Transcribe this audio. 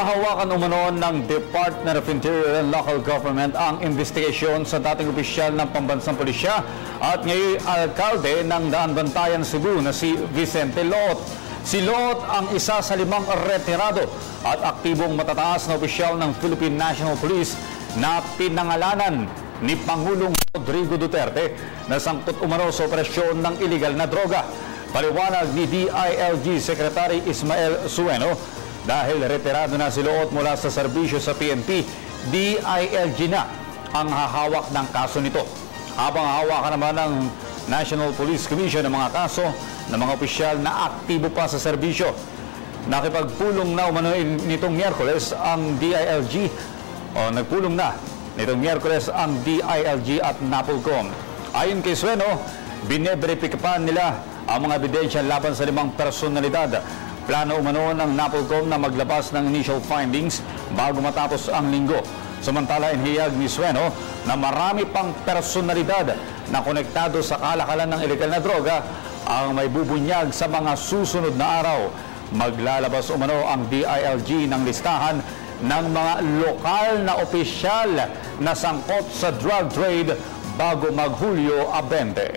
Hawakan umano ng Department of Interior and Local Government ang investigasyon sa dating opisyal ng pambansang pulisya at ngayon alkalde ng Daanbantayan, Cebu na si Vicente Loot. Si Loot ang isa sa 5 retirado at aktibong matataas na opisyal ng Philippine National Police na pinangalanan ni Pangulong Rodrigo Duterte na sangkot umano sa operasyon ng iligal na droga. Paliwanag ni DILG Secretary Ismael Sueno, dahil retirado na si Loot mula sa serbisyo sa PNP, DILG na ang hahawak ng kaso nito. Habang hahawakan naman ng National Police Commission ng mga kaso ng mga opisyal na aktibo pa sa serbisyo. Nakipagpulong na umano nitong Miyerkules ang DILG nagpulong na nitong Miyerkules ang DILG at NAPOLCOM. Ayon kay Sueno, bineberipikapan nila ang mga ebidensya laban sa 5 personalidad. Plano umano ng NAPOLCOM na maglabas ng initial findings bago matapos ang linggo. Samantala, inihayag ni Sueno na marami pang personalidad na konektado sa kalakalan ng iligal na droga ang may bubunyag sa mga susunod na araw. Maglalabas umano ang DILG ng listahan ng mga lokal na opisyal na sangkot sa drug trade bago mag-Hulyo 20.